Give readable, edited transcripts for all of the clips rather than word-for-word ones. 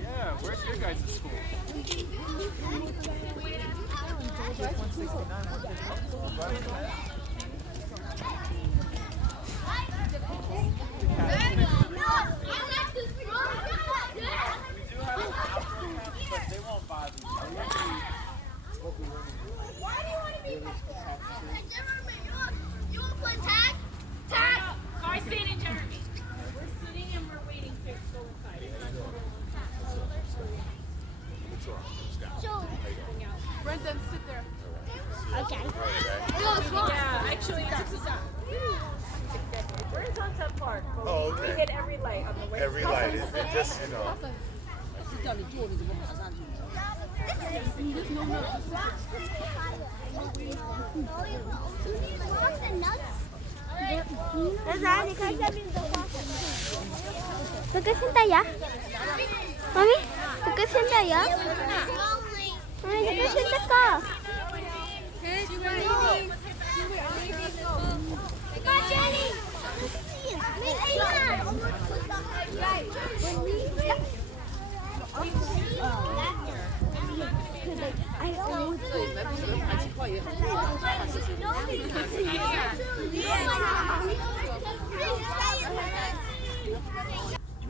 Yeah, where's your guys' school? 169. But they won't bother you. Why do you want to be you want to play tag? Tag! Carson and Jeremy. We're sitting and we're waiting to go inside. Brendan, sit there. Okay. Yeah, actually, this is we're in Sunset Park. But we hit every light on the way. Every light, it just, you know. Pagkasinta Mami, pagkasinta Mami, pagkasinta ka. I always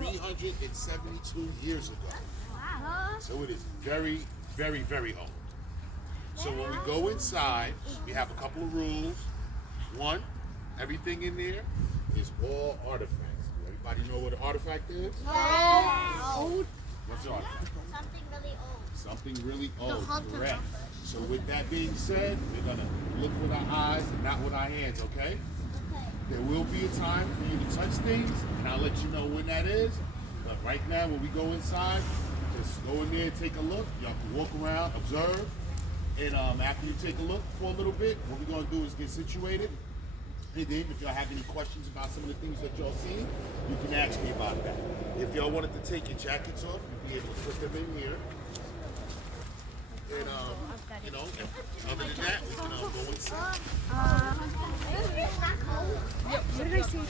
372 years ago. So it is very, very, very old. So when we go inside, we have a couple of rules. One, everything in there is all artifacts. Everybody know what an artifact is? No. What's an artifact? Something really old. Something really old, correct. So with that being said, we're gonna look with our eyes and not with our hands, okay? There will be a time for you to touch things, and I'll let you know when that is. But right now, when we go inside, just go in there and take a look. Y'all can walk around, observe, and after you take a look for a little bit, what we're gonna do is get situated. And then if y'all have any questions about some of the things that y'all seen, you can ask me about that. If y'all wanted to take your jackets off, you'd be able to put them in here. And, you know, other than that, we can go inside. What did I say?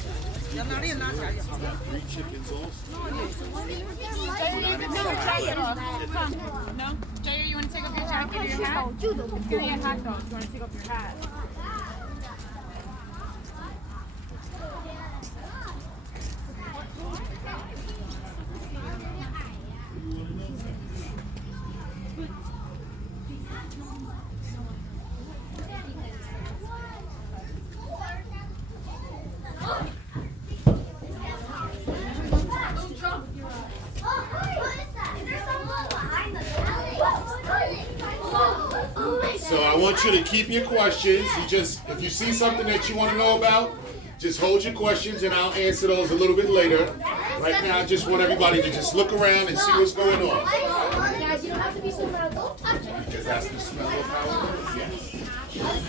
3 chickens also. No? Jair, you want to take off your jacket or your hat? It's going to get hot though. You want to take off your hat? So I want you to keep your questions. If you see something that you want to know about, just hold your questions and I'll answer those a little bit later. Right now, I just want everybody to just look around and see what's going on. Because that's the smell of how it is. Yes.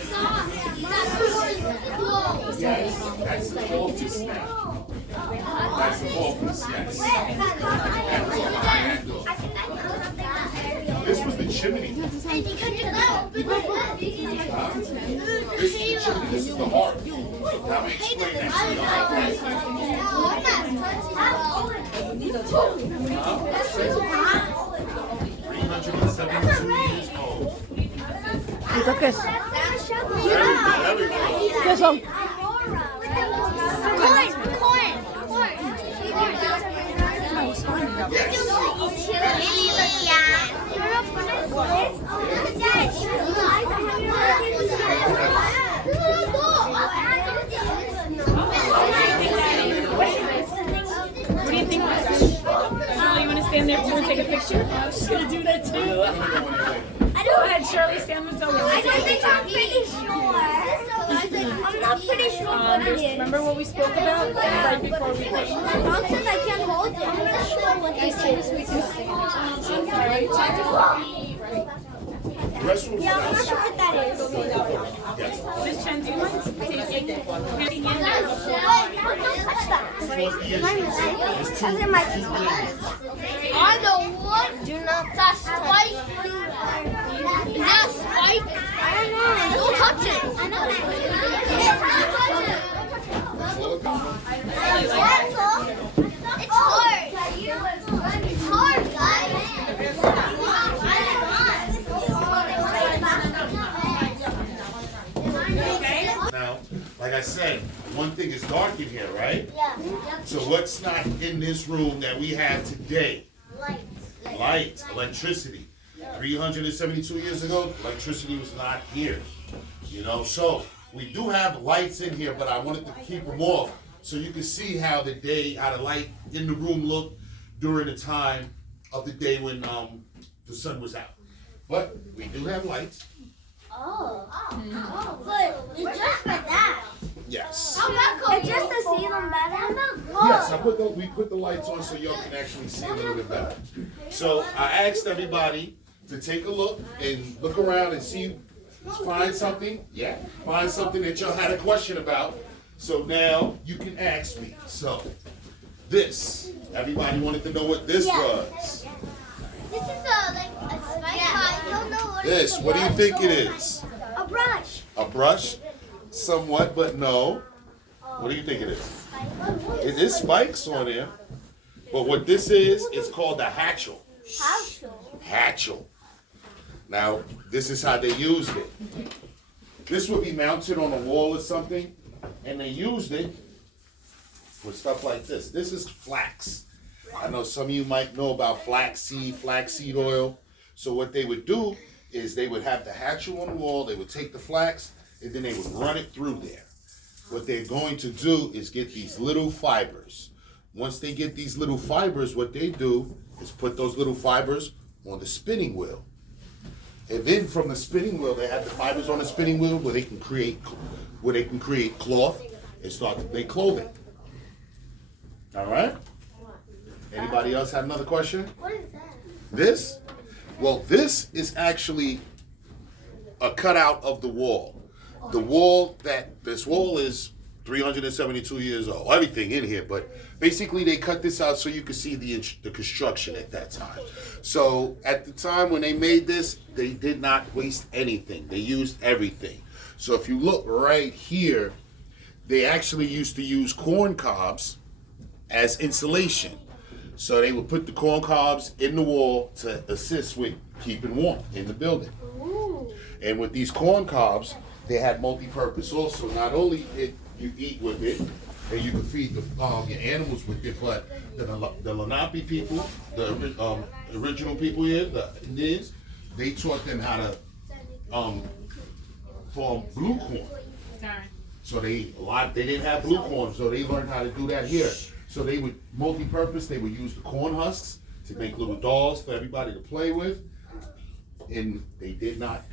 Yes, that's the cultist smell. That's the cultist, yes. That's all behind that door. This was the chimney. This is the chimney. This is the heart. Now let me explain that to you. 372 years old. ¿Qué es? ¿Qué son? What do you think this is? Shirley, you want to stand there too and take a picture? I was just going to do that too. Go ahead, Shirley, stand with Zoe. I don't think I'm pretty sure. I'm not pretty sure what it is. Remember what we spoke about right before we played? Mom said I can't hold it. I'm not sure what this is. Yeah, I'm not sure what that is. Miss Chen, do you mind taking handing in Don't touch that. Those are my teeth. I know what. Do not touch Spike. Is that Spike? I don't know. Don't touch it. I know that. all of them. It's hard. It's hard, Now, like I said, one thing is dark in here, right? Yeah. So what's not in this room that we have today? Light, electricity. 372 years ago, electricity was not here. You know, so we do have lights in here, but I wanted to keep them off so you can see how the light in the room looked during the time of the day when the sun was out. But we do have lights. Oh. But it's just for that. Yes. It's just to see them better. Yes, we put the lights on so y'all can actually see a little bit better. So I asked everybody to take a look and look around and see, find something. Yeah, find something that y'all had a question about. So now you can ask me. So this, everybody wanted to know what this was. This is a spike. I don't know what This, what do you think it is? A brush. A brush? Somewhat, but no. What do you think it is? It is spikes on there. But what this is, it's called a hatchel. Hatchel. Now, this is how they used it. This would be mounted on a wall or something, and they used it for stuff like this. This is flax. I know some of you might know about flaxseed oil. So what they would do is they would have the hatchel on the wall, they would take the flax, and then they would run it through there. What they're going to do is get these little fibers. Once they get these little fibers, what they do is put those little fibers on the spinning wheel. And then from the spinning wheel, they have the fibers on the spinning wheel where they can create cloth and start to make clothing. All right? Anybody else have another question? What is that? This? Well, this is actually a cutout of the wall. This wall is 372 years old. Everything in here, but basically they cut this out so you could see the construction at that time. So at the time when they made this, they did not waste anything. They used everything. So if you look right here, they actually used to use corn cobs as insulation. So they would put the corn cobs in the wall to assist with keeping warm in the building. And with these corn cobs, they had multi-purpose also. Not only did you eat with it, and you could feed your animals with it, but the Lenape people, the original people here, the Indians, they taught them how to form blue corn. So they didn't have blue corn, so they learned how to do that here. So they would multi-purpose. They would use the corn husks to make little dolls for everybody to play with, and they did not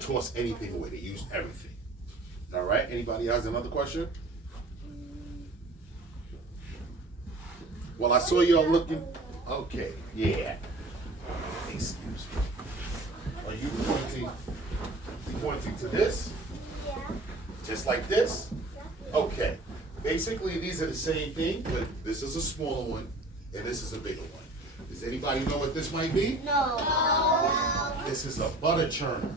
toss anything away. They used everything. All right. Anybody has another question? Well, I saw y'all looking. Okay. Yeah. Excuse me. Are you pointing to this? Yeah. Just like this? Okay. Basically, these are the same thing, but this is a smaller one, and this is a bigger one. Does anybody know what this might be? No. This is a butter churner.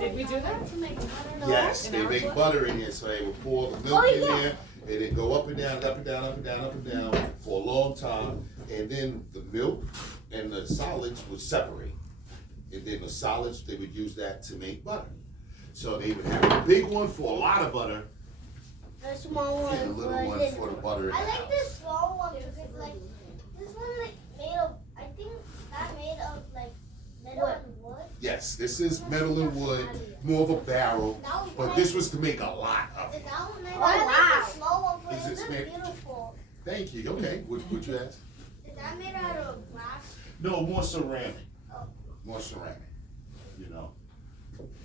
Did we do that? Yes, they make butter in here, so they will pour the milk in there, and then go up and down, up and down, up and down, up and down for a long time, and then the milk and the solids would separate. And then the solids, they would use that to make butter. So they would have a big one for a lot of butter, The small one. and a little one for the butter in the I like house. this small one because this one made of, I think that made of metal and wood. Yes, this is metal and wood, more of a barrel, but this was to make a lot of it. Is that one nice? I like the small one Is because it it's made- beautiful. Thank you. Okay, what you ask? Is that made out of glass? No, more ceramic. More ceramic. You know.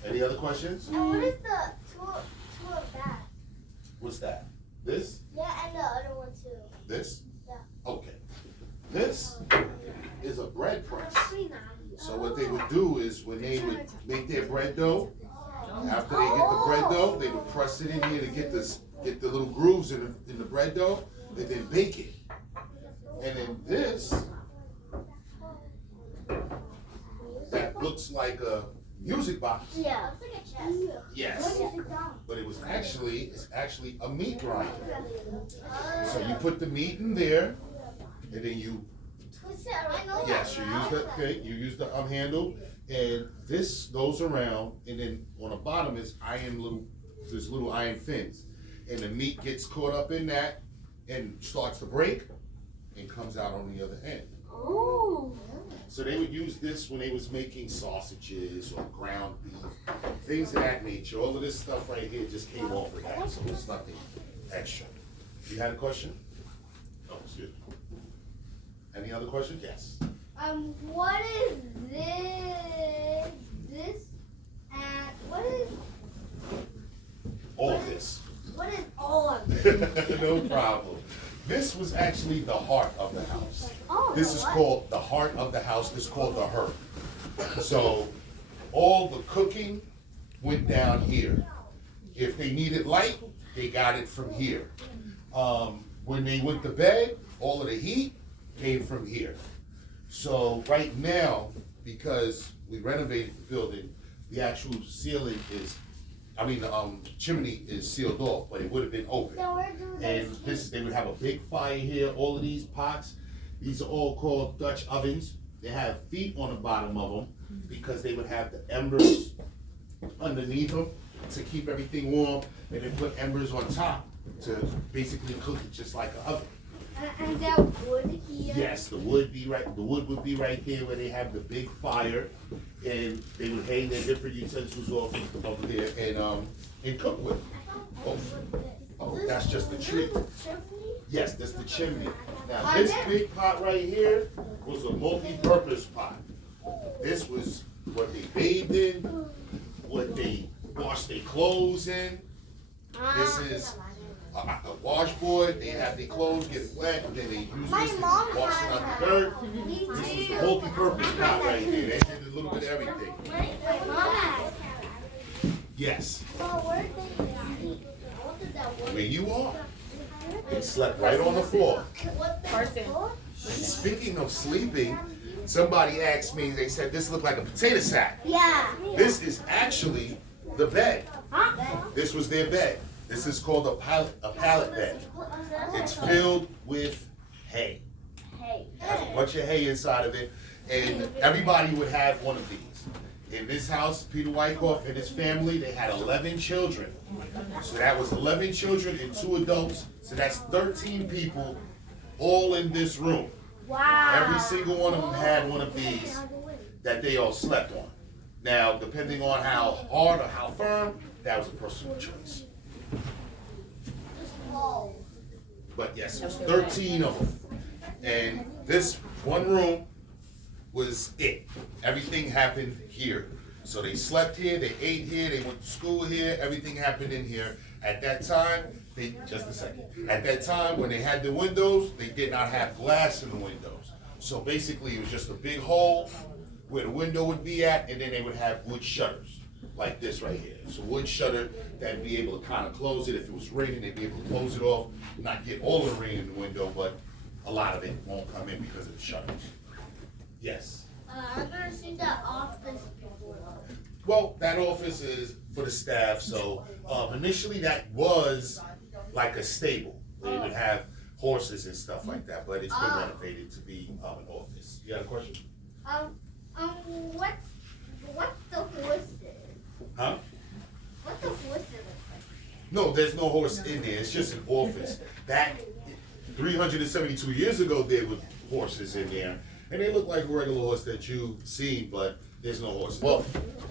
Any other questions? And what is the two of that? What's that? This? Yeah, and the other one too. This? Yeah. Okay. This is a bread press. So what they would do is when they would make their bread dough, after they get the bread dough, they would press it in here to get the little grooves in the bread dough, and then bake it. And then this, that looks like a music box. Yeah. Yes. But it's actually a meat grinder. So you put the meat in there, and then you use the handle, and this goes around, and then on the bottom is there's little iron fins, and the meat gets caught up in that and starts to break and comes out on the other end. Oh. So they would use this when they was making sausages or ground beef, things of that nature. All of this stuff right here just came off of that, so it's nothing extra. You had a question? Oh, excuse me. Any other questions? Yes. What is this? This and what is All of this. what is all of this? No problem. This was actually the heart of the house. Oh, This is called the heart of the house. It's called the hearth. So all the cooking went down here. If they needed light, they got it from here. When they went to bed, all of the heat came from here. So right now, because we renovated the building, the actual ceiling the chimney is sealed off, but it would have been open. And they would have a big fire here. All of these pots, these are all called Dutch ovens. They have feet on the bottom of them because they would have the embers underneath them to keep everything warm, and then put embers on top to basically cook it just like an oven. And that wood here. Yes, the wood would be right there where they have the big fire, and they would hang their different utensils off over there and cook with. Oh, that's just the tree. Yes, that's the chimney. Now this big pot right here was a multi-purpose pot. This was what they bathed in, what they washed their clothes in. This is a washboard. They have their clothes get wet, and then they use this to wash it out the dirt. This is a multi-purpose pot right here. They did a little bit of everything. Yes. Where you are. They slept right on the floor. Carson. Speaking of sleeping, somebody asked me, they said this looked like a potato sack. Yeah. This is actually the bed. This was their bed. This is called a pallet bed. It's filled with hay. It has a bunch of hay inside of it, and everybody would have one of these. In this house, Peter Wyckoff and his family, they had 11 children. So that was 11 children and 2 adults. So that's 13 people all in this room. Wow. Every single one of them had one of these that they all slept on. Now, depending on how hard or how firm, that was a personal choice. But yes, it was 13 of them. And this one room was it. Everything happened here. So they slept here, they ate here, they went to school here, everything happened in here. At that time, just a second. At that time, when they had the windows, they did not have glass in the windows. So basically, it was just a big hole where the window would be at, and then they would have wood shutters, like this right here. So wood shutter that'd be able to kind of close it. If it was raining, they'd be able to close it off, not get all the rain in the window, but a lot of it won't come in because of the shutters. Yes? I've never seen that office before. Well, that office is for the staff, so initially that was like a stable. They would have horses and stuff like that, but it's been renovated to be an office. You got a question? What the horses? Huh? What the horses look like? No, there's no horse in there. It's just an office. That 372 years ago, there were horses in there, and they look like a regular horse that you've seen, but there's no horse. Well,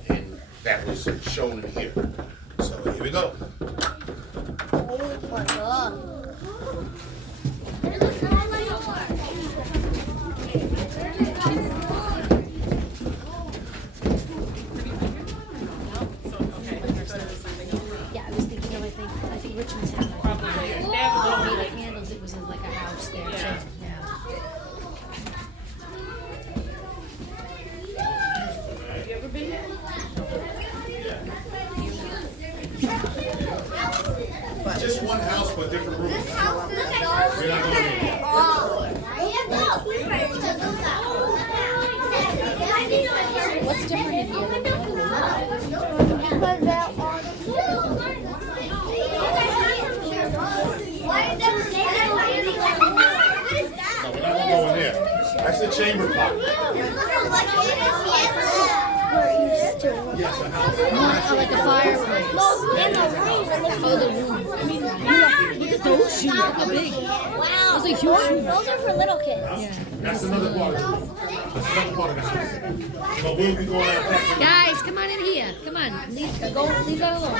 and that was shown in here. So here we go. Oh my god. Yeah, I was thinking of, I think Richmond's had one. Probably. They have little like handles, it was in like a house there. Yeah. Have you ever been here? Just one house, but different rooms. This house is We're not going in. What's different in here? No, we're not gonna go in there. That's the chamber pot. Yes, a house. Like a fireplace. Oh, the room. I mean, look at those shoes. Look how big. Wow. Those are huge shoes. Those are for little kids. That's another part of the house. That's another part of the house. But we'll be going out back. Guys, come on in here. Come on. Leave that alone.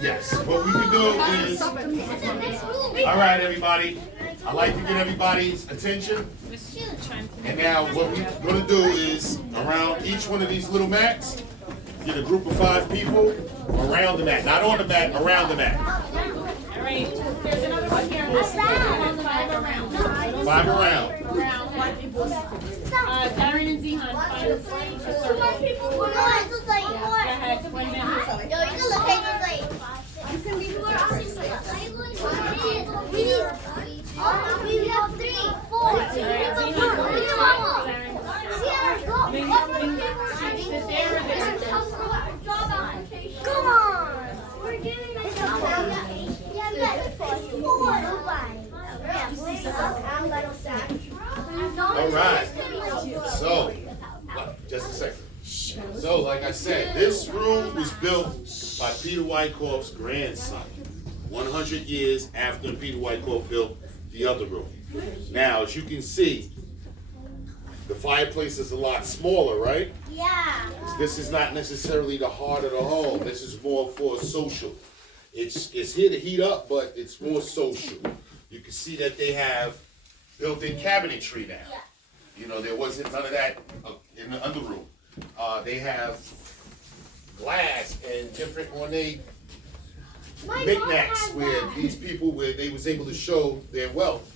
Yes, what we can do is, all right, everybody. I like to get everybody's attention. And now what we're going to do is, around each one of these little mats, get a group of 5 people around the mat. Not on the mat, around the mat. All right. There's another one here. Five around. 5 around. Around. 5 people. Darren and Zihan. 5 circle. Go ahead. 1 minute. We have 3, 4, 2, come on! We're giving it All right. So, just a second. So, like I said, this room was built by Peter Wyckoff's grandson, 100 years after Peter Wyckoff built the other room. Now, as you can see, the fireplace is a lot smaller, right? Yeah. This is not necessarily the heart of the home. This is more for social. It's here to heat up, but it's more social. You can see that they have built-in cabinetry now. You know, there wasn't none of that in the other room. They have glass and different ornate knickknacks where these people, where they was able to show their wealth.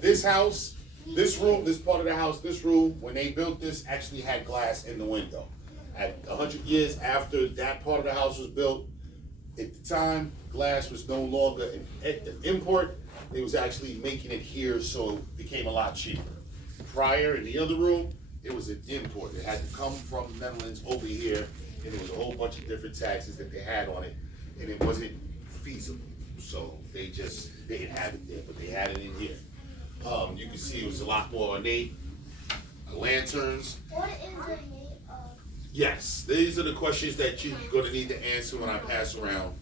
This house, this room, this part of the house, this room, when they built this, actually had glass in the window. At 100 years after that part of the house was built, at the time, glass was no longer an import. They was actually making it here, so it became a lot cheaper. Prior, in the other room, it was an import. It had to come from the Netherlands over here, and there was a whole bunch of different taxes that they had on it, and it wasn't feasible. So they just didn't have it there, but they had it in here. You can see it was a lot more ornate. Lanterns. What is the name of? Yes, these are the questions that you're going to need to answer when I pass around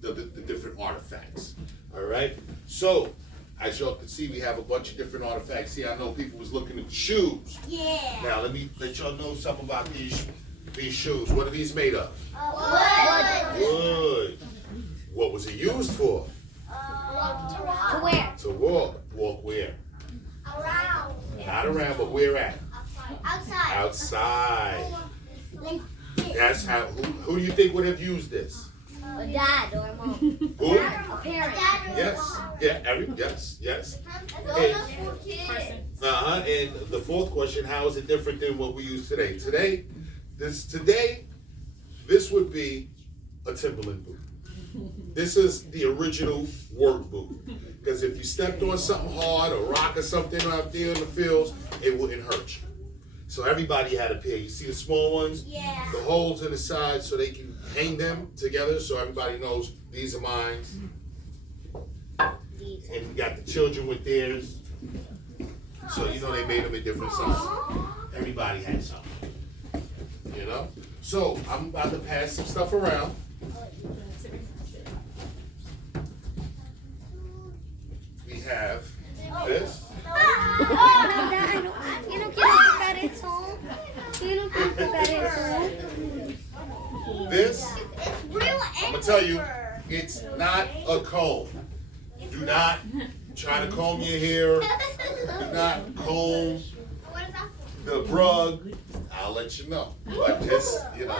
the different artifacts. All right. So, as y'all can see, we have a bunch of different artifacts here. I know people was looking at shoes. Yeah. Now, let me let y'all know something about these shoes. What are these made of? Wood. Wood. What was it used for? To wear. To walk. Walk where? Around. Not around, but where at? Outside. Outside. That's how. Who do you think would have used this? A dad or a mom. Who? A parent. Yes. Yeah. Yes. And the fourth question: how is it different than what we use today? Today, this would be a Timberland boot. This is the original work boot. Because if you stepped on something hard, a rock or something out there in the fields, it wouldn't hurt you. So everybody had a pair. You see the small ones? Yeah. The holes in the side so they can hang them together so everybody knows these are mine. And we got the children with theirs. So you know they made them in different sizes. Everybody had something. You know? So I'm about to pass some stuff around. We have this. This, I'm gonna tell you, it's not a comb. Do not try to comb your hair. Do not comb the rug. I'll let you know. But just, you know,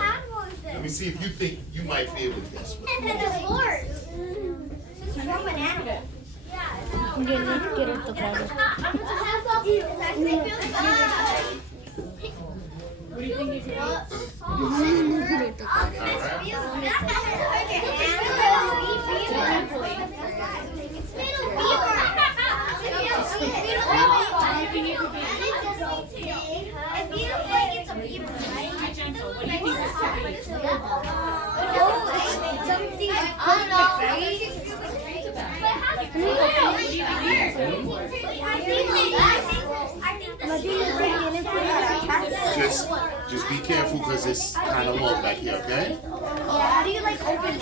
let me see if you think you might be able to guess. It's a horse. It's from an animal. Yeah. quiero tocarlo. What do you think if you Just be careful because it's kind of long back here, okay? Yeah, how do you like open it?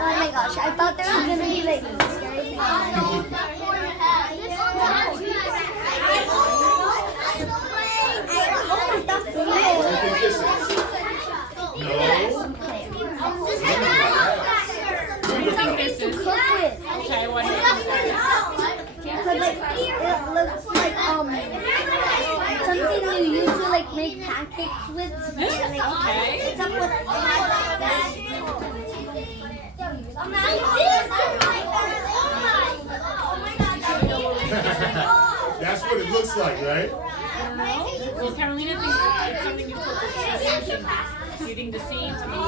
Oh my gosh, I thought there was gonna be like scary things. What do you think this is? No. What do you think this is? Cook with. Okay, what do you think? Because like it looks like something you use to like make pancakes with. Okay. It's up with That's what it looks like, right? Well, Carolina thinks it's something you put with the you think the same, something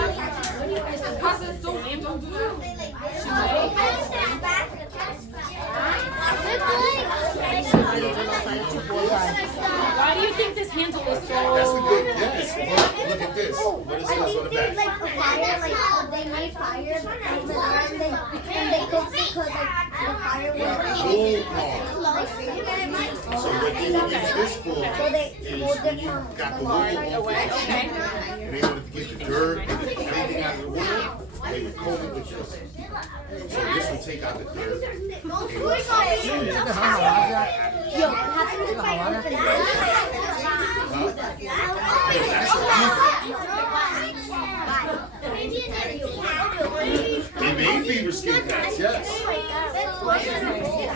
Why do you think this handle is so... That's the good, yes. Look at this. What it says on the back. like a fire, like they made fire and they cooked it because like the fire was So what they would use this for is when you got the wool Okay. and they wanted to get the dirt and anything out of the wool, they would comb it with this. So this would take out the dirt. Yo, what happens if I open They made beaver skin hats, yes. What are you thinking?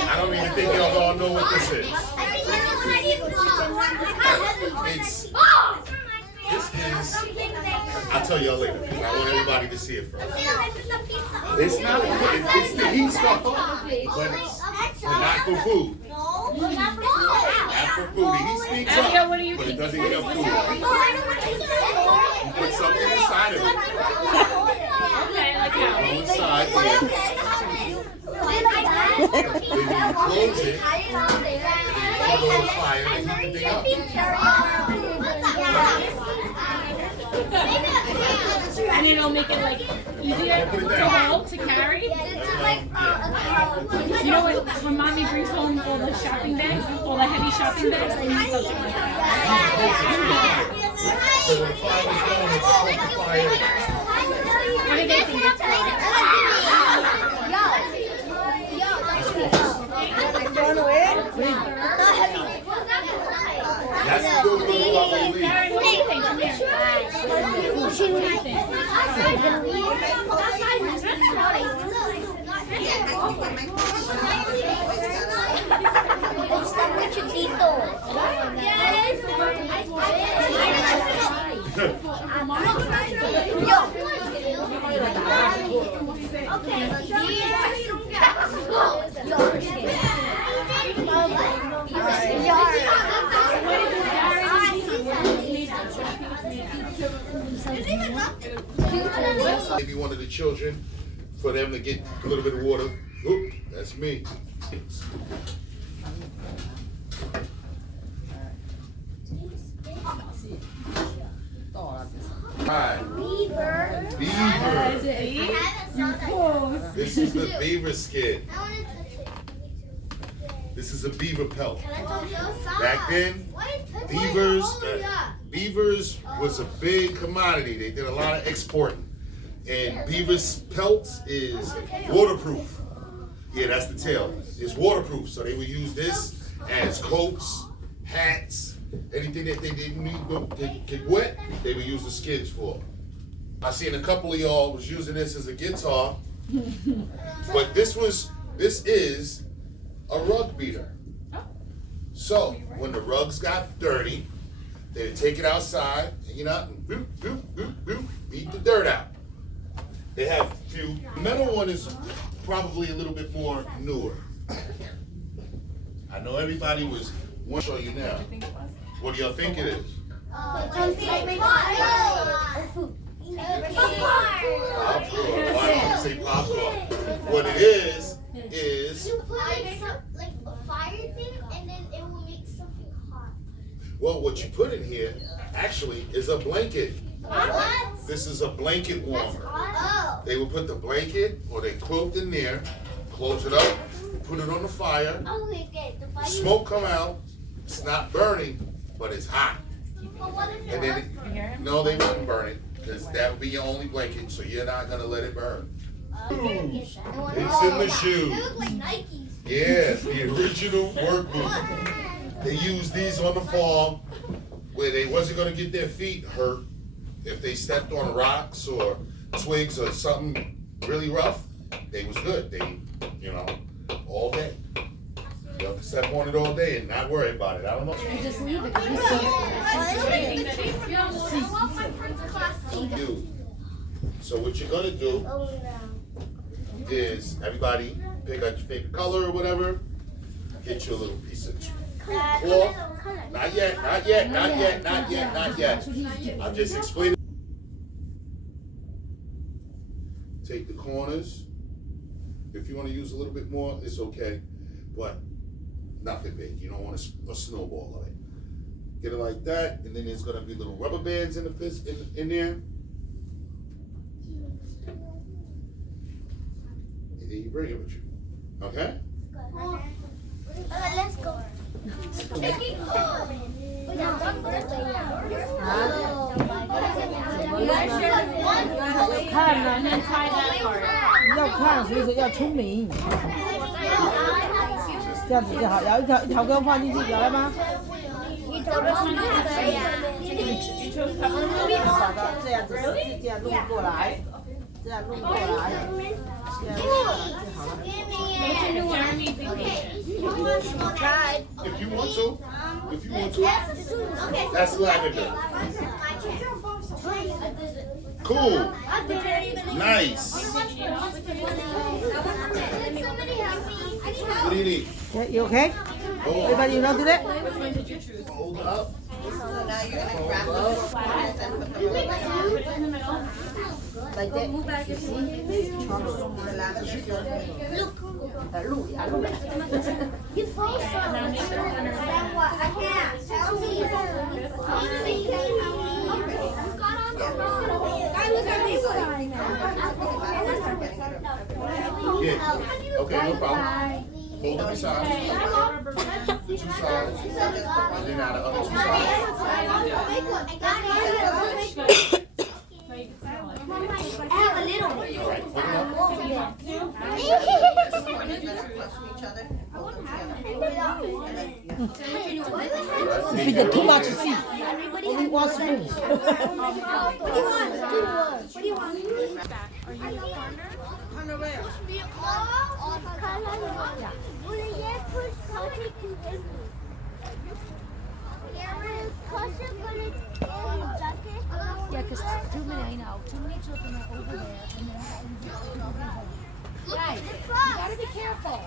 I don't even think y'all all know what this is. This is, I'll tell y'all later. I want everybody to see it first. It's not, it's the heat stuff, but it's not for food. Not for food. The heat speaks Abigail, up, what do you but it think? doesn't get up food. You put something inside of it. Okay, like how? Go inside there. Then you close it, put it on fire, and heat the thing up. And it'll make it like easier to hold, to carry. You know what? When mommy brings home all the shopping bags, all the heavy shopping bags, they need something like that. So when the fire is going, it's put the fire. What do they think it's for? That's the good one about my leaf. Karen, what do you think? Come here. What do you think? It's the muchachito. Maybe one of the children, for them to get a little bit of water. Oop, that's me. Right. Beaver. Beaver. This is the beaver skin. This is a beaver pelt. Back then, beavers was a big commodity. They did a lot of exporting. And beaver's pelts is waterproof. Yeah, that's the tail. It's waterproof, so they would use this as coats, hats, anything that they didn't need to get wet, they would use the skins for. I seen a couple of y'all was using this as a guitar, But this is a rug beater. So when the rugs got dirty, they'd take it outside, and boop, boop, boop, boop, beat the dirt out. They have a few. The metal one is probably a little bit more newer. I know everybody was. Want to show you now. What do y'all think it is? Popcorn. Why don't you say popcorn? What it is. You put like a fire thing, and then it will make something hot. Well, what you put in here actually is a blanket. What? This is a blanket warmer. Oh. They would put the blanket or they quilt in there, close it up, put it on the fire. Oh, okay. The fire. Smoke come out. It's not burning, but it's hot. But what if And then no, they wouldn't burn it because that would be your only blanket, so you're not gonna let it burn. It's in the shoe. They look like Nikes. Yeah, the original work boot. They used these on the farm where they wasn't gonna get their feet hurt if they stepped on rocks or twigs or something really rough. They was good. They, all day. You have to step on it all day and not worry about it. I don't know. Just leave it. You. So what you're gonna do is everybody pick out your favorite color or whatever. Get you a little piece of cloth. Not yet, not yet, not yet, not yet, not yet. I'm just explaining. Take the corners. If you want to use a little bit more, it's okay. But nothing big. You don't want a snowball of it. Get it like that, and then there's gonna be little rubber bands in there. And then you bring it with you. Okay? Let's go. And then tie that part. 要看，所以说要聪明，这样子就好。然后一条根放进去，摇了吗？找到这样子，这样弄过来，这样弄过来，这样就好了。 If you want to. That's lavender. Cool. Nice. What do you need? Okay, you okay? Everybody, you know do that? Hold up. Like that. You fall some. Then what? I can't. Tell me. Yeah. Okay, no problem. Hold them aside. The 2 sides. And then out of the other 2 sides. I have a little bit. Right, hold it up. Be the too much to see. Only one spoon. What do you want? Are you a partner? Yeah, because too many children are over there, and then guys, you gotta be careful.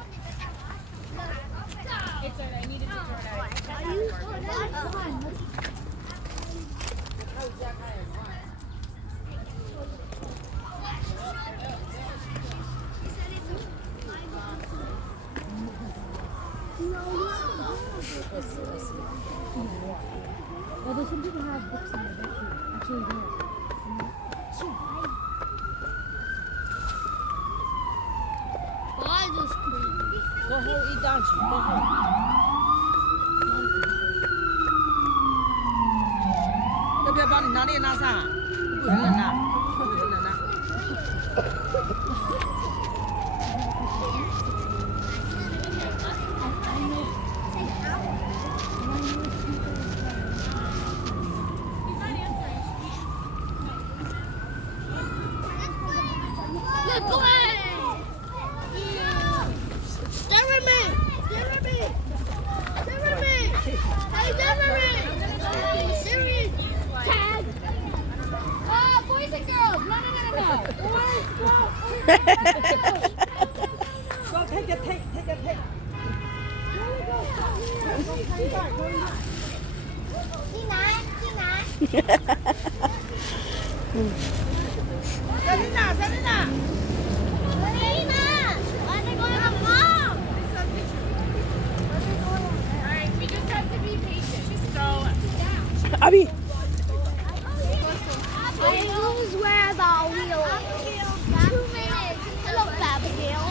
It's alright, I needed to turn out. Come on, Although some people have books in their bedroom, actually there. Go home, eat lunch. Go home.要不要帮你拿链拉上？不能拿，不能拿。Good boy. Go take a take a take. Selena, Selena. Alright, we just have to be patient. So, Abby. Who's where the wheel? 2 minutes. Hello, Abigail.